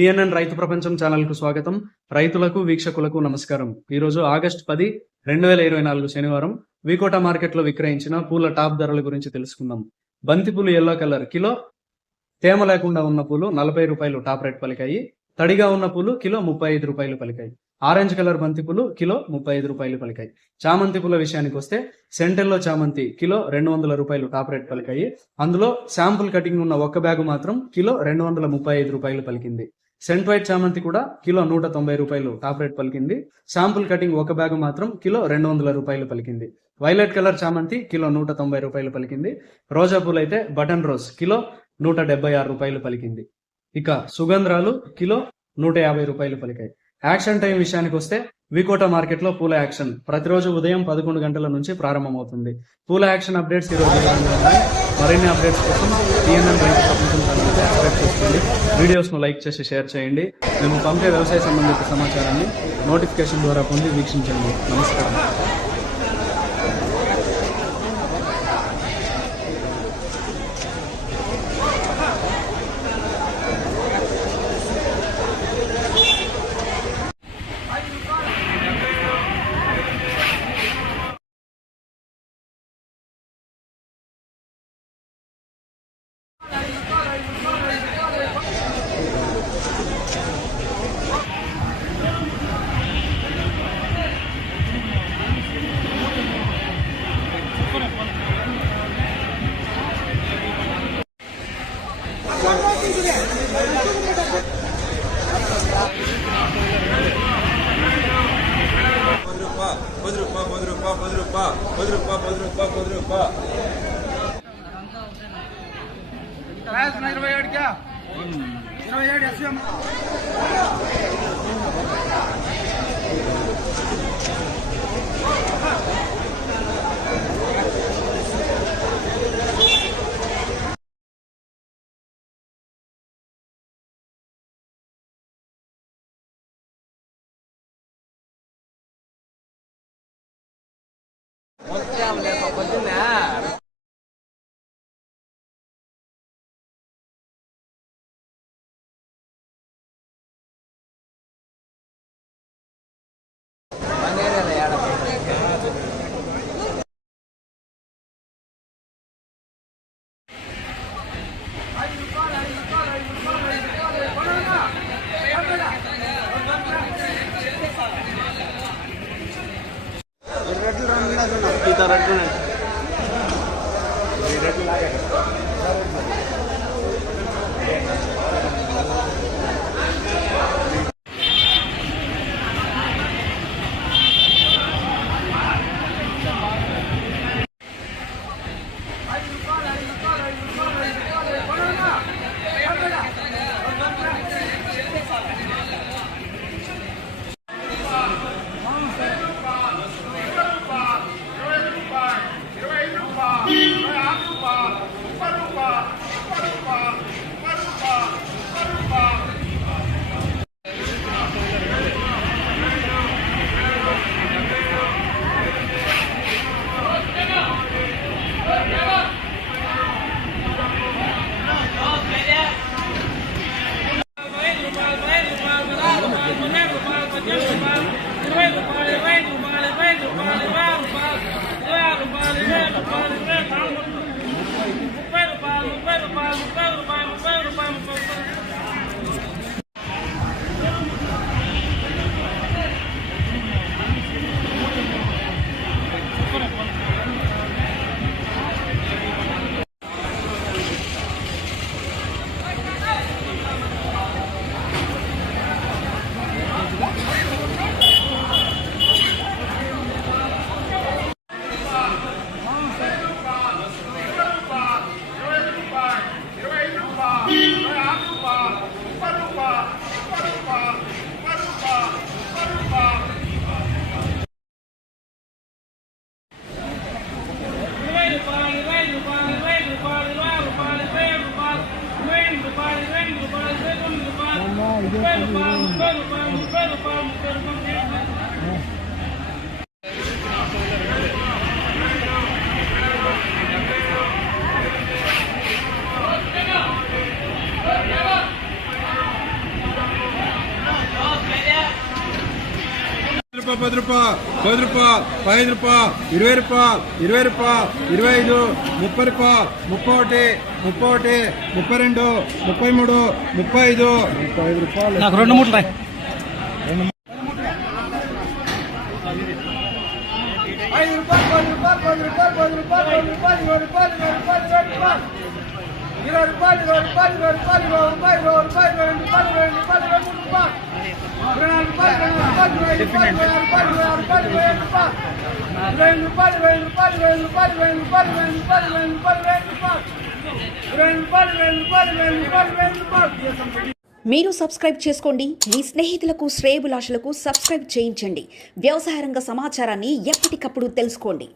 PNN రైతు ప్రపంచం channel కు స్వాగతం. రైతులకు వీక్షకులకు నమస్కారం. ఈరోజు ఆగస్టు 10, 2024 శనివారం వికోట మార్కెట్ లో విక్రయించిన పూల టాప్ ధరల గురించి తెలుసుకుందాం. బంతి పూలు ఎల్లో కలర్ కిలో, తేమ లేకుండా ఉన్న పూలు 40 రూపాయలు టాప్ రేట్ పలికాయి. తడిగా ఉన్న పూలు కిలో 35 రూపాయలు పలికాయి. ఆరెంజ్ కలర్ బంతి పూలు కిలో 35 రూపాయలు పలికాయి. చామంతి పూల విషయానికి వస్తే సెంటెల్లో చామంతి కిలో 200 రూపాయలు టాప్ రేట్ పలికాయి. అందులో శాంపుల్ కటింగ్ ఉన్న ఒక్క బ్యాగు మాత్రం కిలో 235 రూపాయలు పలికింది. సెంట్ వైట్ చామంతి కూడా కిలో 190 రూపాయలు టాప్ రేట్ పలికింది. శాంపుల్ కటింగ్ ఒక బ్యాగు మాత్రం కిలో 200 రూపాయలు పలికింది. వైలెట్ కలర్ చామంతి కిలో 190 రూపాయలు పలికింది. రోజా పూలు అయితే బటన్ రోజ్ కిలో 176 రూపాయలు పలికింది. ఇక సుగంధ్రాలు కిలో 150 రూపాయలు పలికాయి. యాక్షన్ టైం విషయానికి వస్తే వికోట మార్కెట్ లో పూల యాక్షన్ ప్రతిరోజు ఉదయం 11 గంటల నుంచి ప్రారంభమవుతుంది. పూల యాక్షన్ అప్డేట్స్ ఈరోజు ఉన్నాయి. మరిన్ని అప్డేట్స్ కోసం పిఎన్ఎన్ రైతు ప్రపంచం ఛానల్ సబ్స్క్రైబ్ చేసుకోండి. వీడియోస్ ను లైక్ చేసి షేర్ చేయండి. మేము పంపే వ్యవసాయ సంబంధిత సమాచారాన్ని నోటిఫికేషన్ ద్వారా పొంది వీక్షించండి. నమస్కారం. రూపాయలు, 10 రూపాయలు, 15 రూపాయలు, 20 రూపాయలు, 20 రూపాయలు, 25, 30 రూపాయలు, 31, 32, 33, 35 రూపాయలు. నాకు 2 మూటలు రాయి. 5 రూపాయలు, 10 రూపాయలు, 10 రూపాయలు, 10 రూపాయలు, 10 రూపాయలు, 20 రూపాయలు, 20 రూపాయలు, 20 రూపాయలు, 20 రూపాయలు, 20 రూపాయలు, 20 రూపాయలు, 20 రూపాయలు, 20 రూపాయలు, 20 రూపాయలు, 20 రూపాయలు, 20 రూపాయలు, 24 రూపాయలు, 20 రూపాయలు, 20 రూపాయలు, 20 రూపాయలు, 20 రూపాయలు, 20 రూపాయలు, 20 రూపాయలు, 20 రూపాయలు, 20 రూపాయలు, 20 రూపాయలు, 20 రూపాయలు. మీరు సబ్స్క్రైబ్ చేసుకోండి. మీ స్నేహితులకు శ్రేయోభిలాషులకు సబ్స్క్రైబ్ చేయించండి. వ్యవసాయ రంగ సమాచారాన్ని ఎప్పటికప్పుడు తెలుసుకోండి.